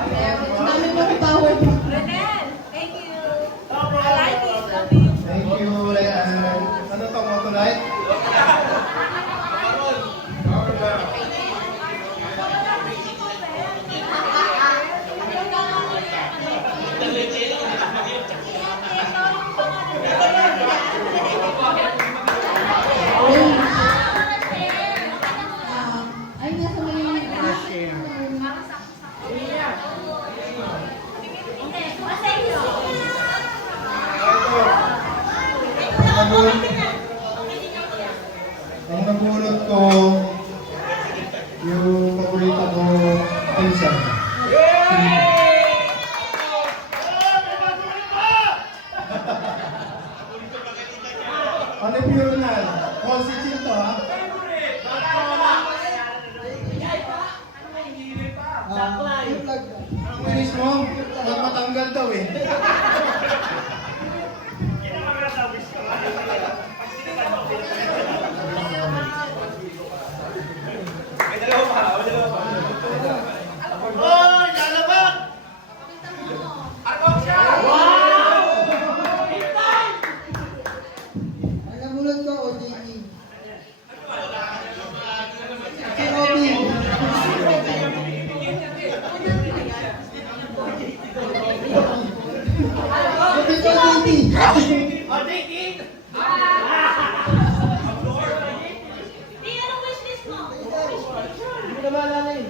Ang dami mo ng power bank. Thank you. Thank you, Ryan. Ano to, Motonite? Ay, nasa may Ang nabulot ko, yung paborito ko, pinsan. Ano yung pure na? Call si Chinto, ha? Ang wish mo? Huwag matanggal daw eh. Ang nabulot ko, OJT. Si Obi. Obi ko, OJT. Di, anong wishlist mo? Hindi na maalala eh.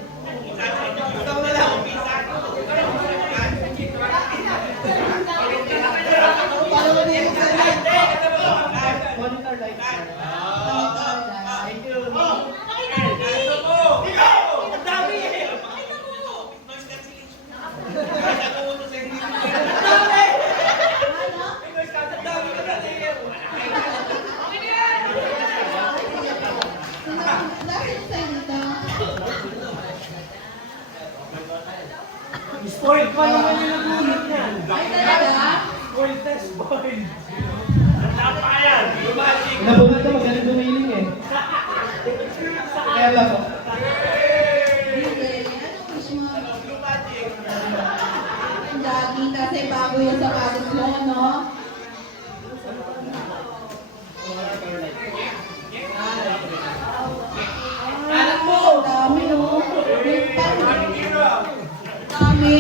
Paano mo din sa light? Monitor light. Thank you. Pakita mo, Di. Ang dami eh! Pakita mo. Bakit tayo dito? Spoiled pa naman yung nabunot niyan. Ay, talaga? Spoiled na spoiled. Nabunod ka, magaling dumiling eh. Kaya lang po. Hindi. Anong wish mo? Ang jogging kasi bago yung sapatos mo, no? Alam mo! Dami, no? Dami!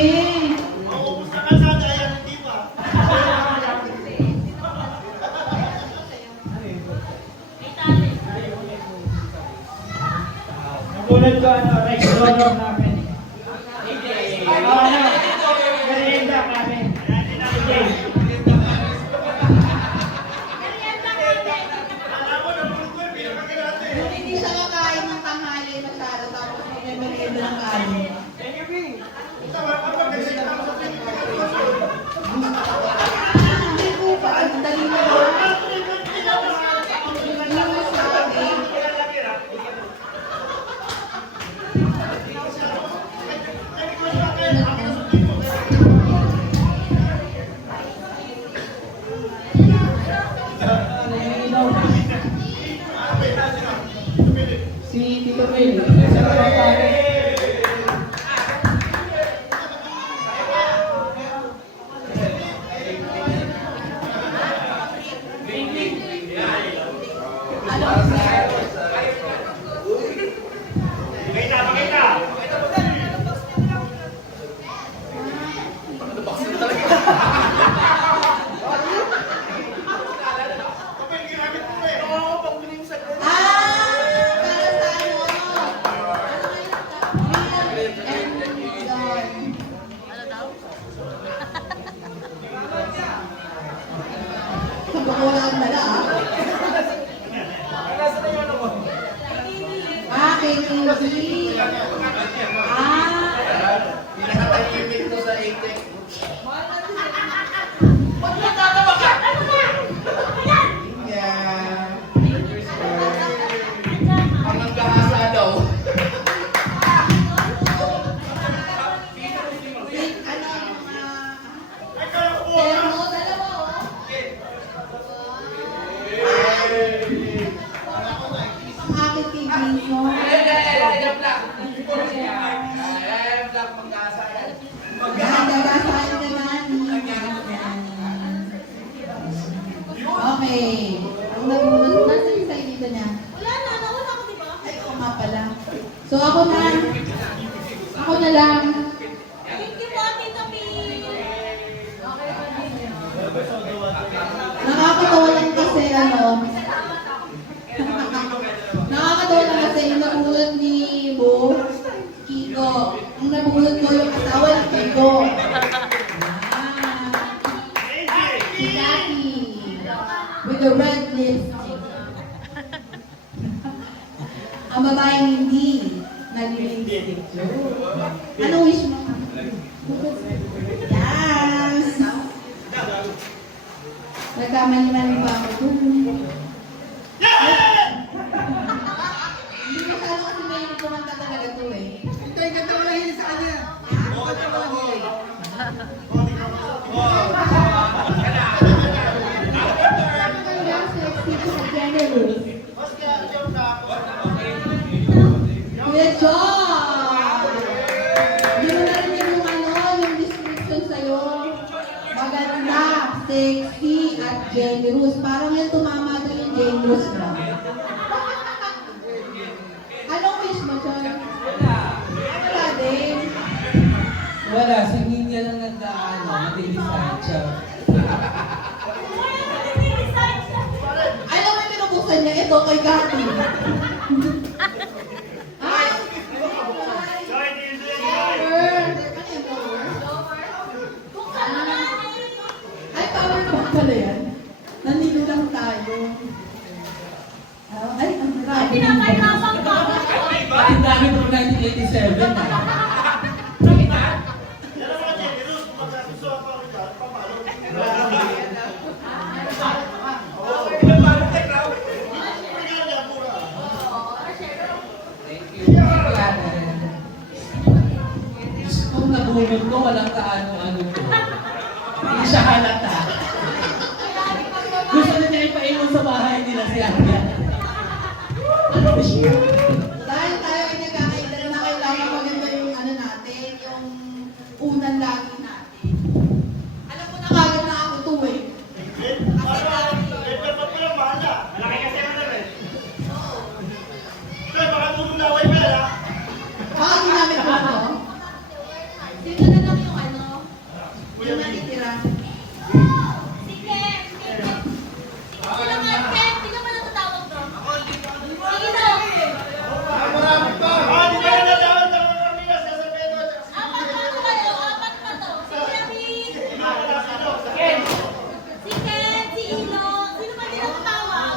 Nabunod ko ano, rice roller namin. Ano? Merienda namin. Okay. Hindi siya kakain ng tanghali masyado tapos may merienda ng kanin. Hindi po pa. Ang dali na ba? Si Tito Mel. Sa kapatid. Yan, gagasahin ka Manny. Okay. Ang nabunod, nasa yung sa'yo dito niya? Wala na, nauna ko, di ba? Ay, oo nga pala. So ako na. Ako na lang. Thank you po, Tita P. Nakakatawa lang kasi nakakatawa lang kasi yung nabulot ni Bo, Kiko. Ang nabulot ko yung asawa ni Kiko. Si Jackie. With the red lipstick. Ang babaeng hindi nag-lipstick. Ano wish mo? Yes! Nagkamali-mali ba ako dun? Hindi masyado kasi may kumanta talaga to eh. Ito yung ganda mo lang sa kanya. Kuya John! Hindi mo narinig yung description sa'yo. Maganda, sexy, at generous. Parang yung tumama doon yung generous mo. Anong wish mo, John? Wala din. Wala, si Ninya lang nag-design siya. Alam mo yung pinubusan niya, ito kay Gati. Ay! Ay, power naman pala yan. Nandito lang tayo. Ay, ang grabe. Pinapahirapan ka. Ang dami po 1987 na. Kung nabunod ko, walang kaano-ano ko. Hindi siya halata. Gusto na niya ipaiwan sa bahay nila si Ate. Ano ba siya? Dahil tayo ay nagkakaedad na kailangan maganda yung ano natin, yung unang lagi natin. Alam mo na kagad na ako to eh. Kasi lagi. Baka ginamit mo ito? Sino na lang yung ano? Yung natitira? Sige. Sino nga, Ken? Sino ba natatawag doon? Sige na. Apat pa to kayo, apat pa to. Si Jerry. Si Ken, si Ino. Sino ba din natatawag?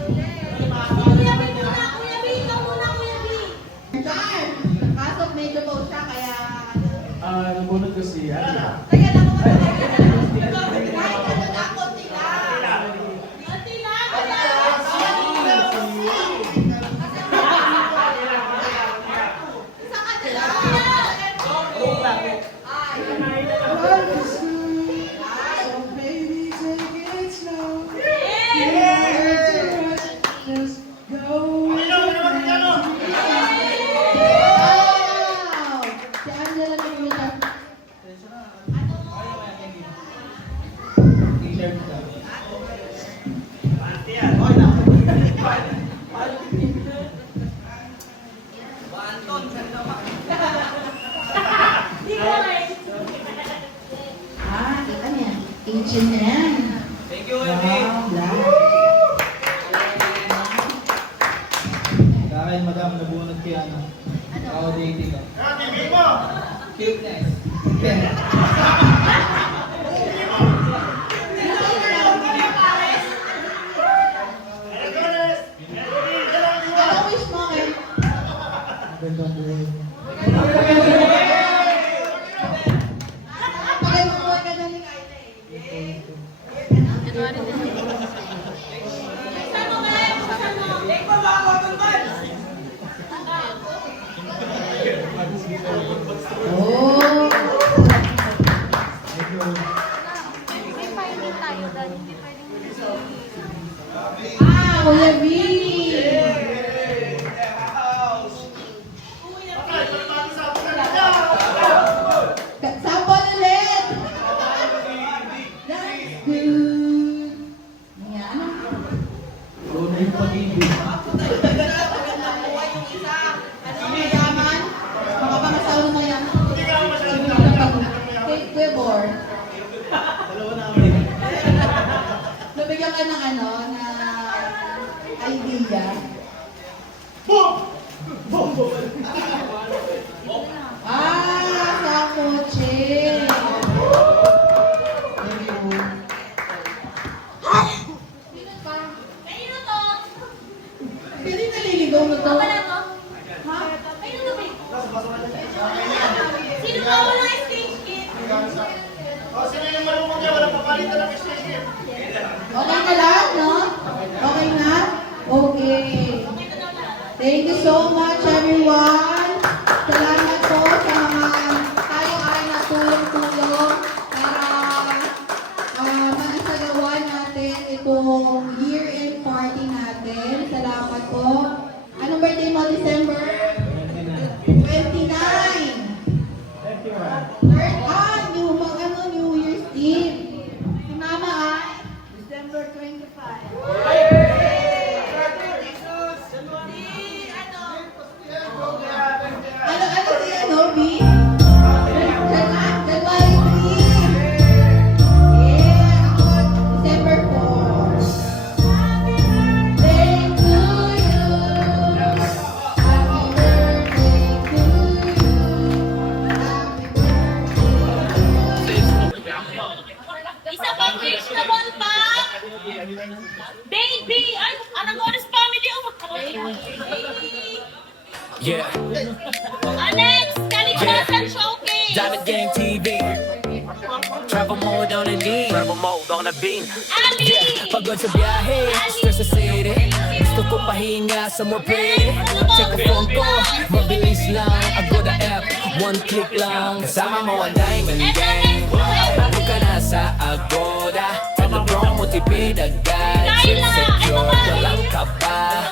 Kuya B muna, Kuya B. Ikaw muna, Kuya B. Char! Kaso medyo po siya kaya... Nabunod ko si Ate. Teka lang ako kahit ano na, konti lang. Konti lang. Isa ka na lang. Wow! Si Angela na yung T-shirt ka. kita niya. Agent na yan. Thank you, Ate. Wow, black. Dahil madam, nabunod kaya na. Ako dating ka. Cuteness. Ano wish mo kay? Gandang buhay mo. Pagay mo buhay ka na ni Kyla eh. Buksan mo nga, buksan mo. Oh! Kuya Vinny. Sample ulit. That's good. Yan. Una yung pag-ibig. Ano mayaman? Mga pangasawa na mayaman. Kate Webor. Nabigyan ka ng ano, na idea. Sa kotse. Kanino to? Pwede naliligaw mo to? Wala to? Ha? Kanino to, babe? Sino ba wala yung stage kit? Sino yung marunong niya? Walang papalitan ng extension. Okay na lahat, no? Okay na? Okay. Thank you so much, everyone. Salamat po sa mga tayo ay natulong-tulong para maisagawa natin itong year-end party natin. Salamat po. Anong birthday mo, December? 29. New Year's Eve. Si Mama ay December 25. Ano si ano, B? January 3. Yeah, ako December 4. Thank you. Happy birthday to you. Isa pang reasonable pa. Baby! Ay, anong oras family? Yeah, Next! Kalimutan showcase! Diamond Gang TV. Travel mode on the D. Travel mode on the beam. Ali! Yeah, pagod sa biyahe, stress sa city. Gusto ko pahinga sa more pretty. Check ang phone ko, mabilis lang. Agoda app, one click lang. Kasama mo ang Diamond Gang. Bago ka na sa Agoda. Telepromo, tipid agad. Trip secure, walang ka pa.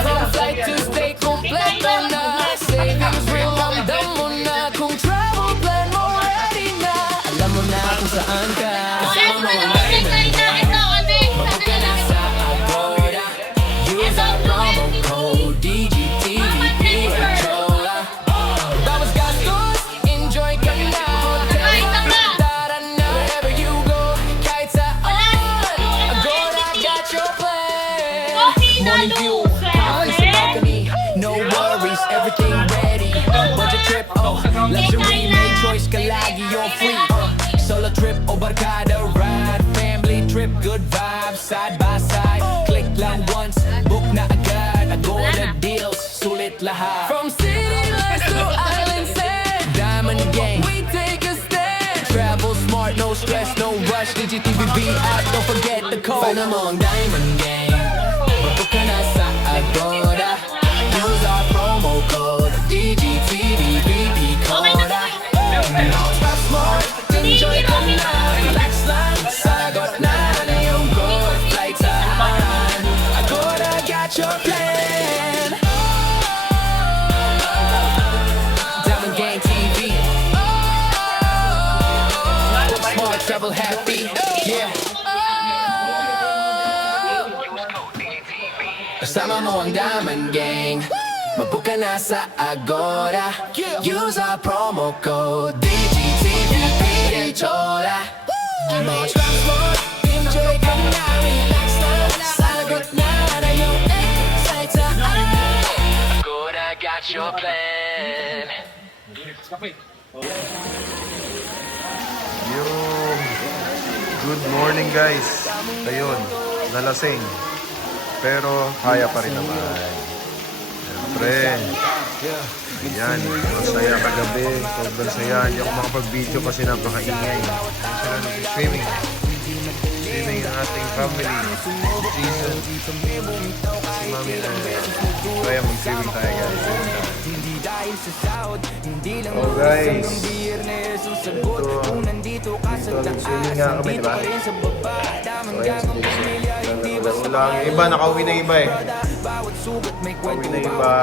From flight to stay, kompleto na. Savings real, ramdam mo na. Kung travel plan mo, ready na. Alam mo na kung saan ka. Kasama mo ang Diamond Gang. Bago ka na sa Agoda. Use our promo code DGTVP Chola. Bawat gastos, enjoy ka na. Tara na, wherever you go. Kahit saan, Agoda got your plan. Morning view, party sa balcony. No worries, everything ready. Budget trip, oh, luxury, may choice ka lagi, you're free. Solo trip o barkada ride, family trip, good vibes, side by side. Click lang once, book na agad. Agoda deals, sulit lahat. From city lights to island sand, Diamond Gang, we take a stand. Travel smart, no stress, no rush. DGTVB app, don't forget the code. Find them on Diamond Gang. Bago ka na sa Agoda, use our promo code DGTVB Coda. Trap smart, enjoy ka na. Relax lang, sagot na yung good flight saan. Agoda got your plan. Diamond Gang TV. Book smart, travel happy. Yeah. Kasama mo ang Diamond Gang. Mabook ka na sa Agoda. Use our promo code DGTVP Chola. Mga transport, enjoy ka na. Relax lang, sagot na yung excite sa Agoda got your plan. Yung good morning guys. Ayun, nalasing. Pero kaya pa rin naman. Siyempre. Ayan, masaya kagabi. Sobrang saya. Hindi ako makapag-video kasi napakaingay. Sila nag-streaming. swimming ang ating family. Season. Si Mami na. Kaya mag-swimming tayo guys. Oh guys. Dito nag-swimming nga kami, diba? So ayan si JC. Laro lang. Yung iba, nakauwi na yung iba eh. Nakauwi na yung iba.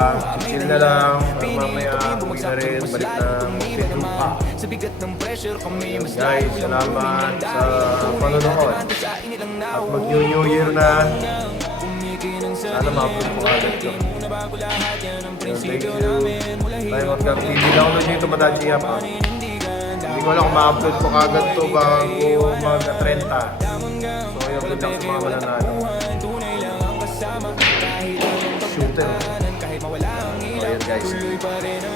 Chill na lang. Mamaya, uwi na rin. Balik ng bedroom pa. Ayun, guys, salamat sa panonood. At mag-New Year na. Sana ma-upload mo agad ito. Thank you. Tayo mag-TV. Download nyo ito Madachi App. Hindi ko alam kung ma-upload ko agad ito bago mag-30. So ayun, good luck sa mga mananalo. Shooter. So ayun guys.